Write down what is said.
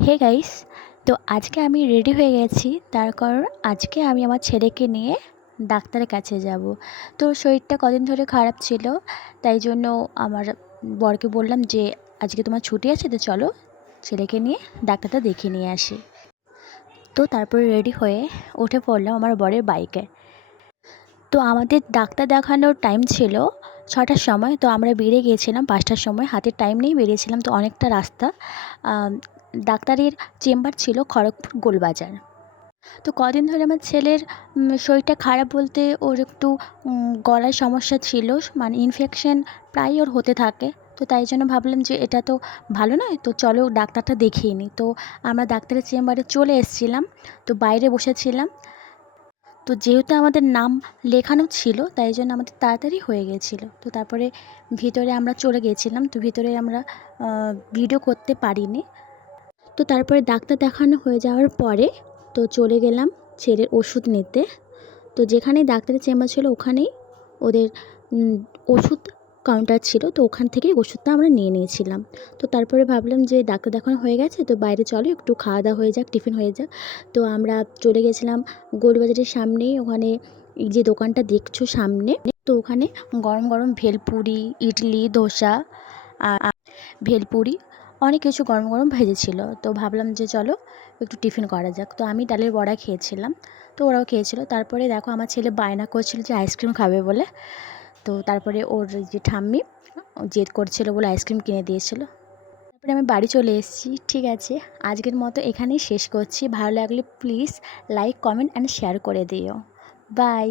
Hey guys, তো আজকে আমি রেডি হয়ে গেছি। তার কারণ আজকে আমি আমার ছেলেকে নিয়ে ডাক্তারের কাছে যাব। তো শরীরটা কদিন ধরে খারাপ ছিল, তাই জন্য আমার বরকে বললাম যে আজকে তোমার ছুটি আছে, তো চলো ছেলেকে নিয়ে ডাক্তারটা দেখিয়ে নিয়ে আসি। তো তারপরে রেডি হয়ে উঠে পড়লাম আমার বরের বাইকে। তো আমাদের ডাক্তার দেখানোর টাইম ছিল ৬টার সময়, তো আমরা বেরিয়ে গিয়েছিলাম ৫টার সময়। হাতে টাইম নিয়ে বেরিয়েছিলাম, তো অনেকটা রাস্তা। ডাক্তারের চেম্বার ছিল খড়গপুর গোলবাজার। তো কদিন ধরে আমার ছেলের শরীরটা খারাপ বলতে ওর একটু গলায় সমস্যা ছিল, মানে ইনফেকশন প্রায়ই ওর হতে থাকে। তো তাই জন্য ভাবলাম যে এটা তো ভালো নয়, তো চলো ডাক্তারটা দেখিয়ে নিই। তো আমরা ডাক্তারের চেম্বারে চলে এসেছিলাম, তো বাইরে বসেছিলাম। তো যেহেতু আমাদের নাম লেখানো ছিল, তাই জন্য আমাদের তাড়াতাড়ি হয়ে গিয়েছিলো। তো তারপরে ভিতরে আমরা চলে গিয়েছিলাম, তো ভিতরে আমরা ভিডিও করতে পারিনি। তো তারপরে ডাক্তার দেখানো হয়ে যাওয়ার পরে তো চলে গেলাম ছেলের ওষুধ নিতে। তো যেখানেই ডাক্তারের চেম্বার ছিল ওখানেই ওদের ওষুধ কাউন্টার ছিল, তো ওখান থেকেই ওষুধটা আমরা নিয়ে নিয়েছিলাম। তো তারপরে ভাবলাম যে ডাক্তার দেখানো হয়ে গেছে, তো বাইরে চলো একটু খাওয়া দাওয়া হয়ে যাক, টিফিন হয়ে যাক। তো আমরা চলে গেছিলাম গোলবাজারের সামনেই, ওখানে এই যে দোকানটা দেখছো সামনে, তো ওখানে গরম গরম ভেলপুরি, ইডলি, ধোসা আর ভেলপুরি অনেক কিছু গরম গরম ভেজেছিল। তো ভাবলাম যে চলো একটু টিফিন করা যাক। তো আমি ডালের বড়া খেয়েছিলাম, তো ওরাও খেয়েছিল। তারপরে দেখো আমার ছেলে বায়না করছিল যে আইসক্রিম খাবে বলে। তো তারপরে ওর যে ঠাম্মি জেদ করছিল বলে আইসক্রিম কিনে দিয়েছিল। তারপরে আমি বাড়ি চলে এসেছি। ঠিক আছে, আজকের মতো এখানেই শেষ করছি। ভালো লাগলে please like, comment and share করে দিও। বাই।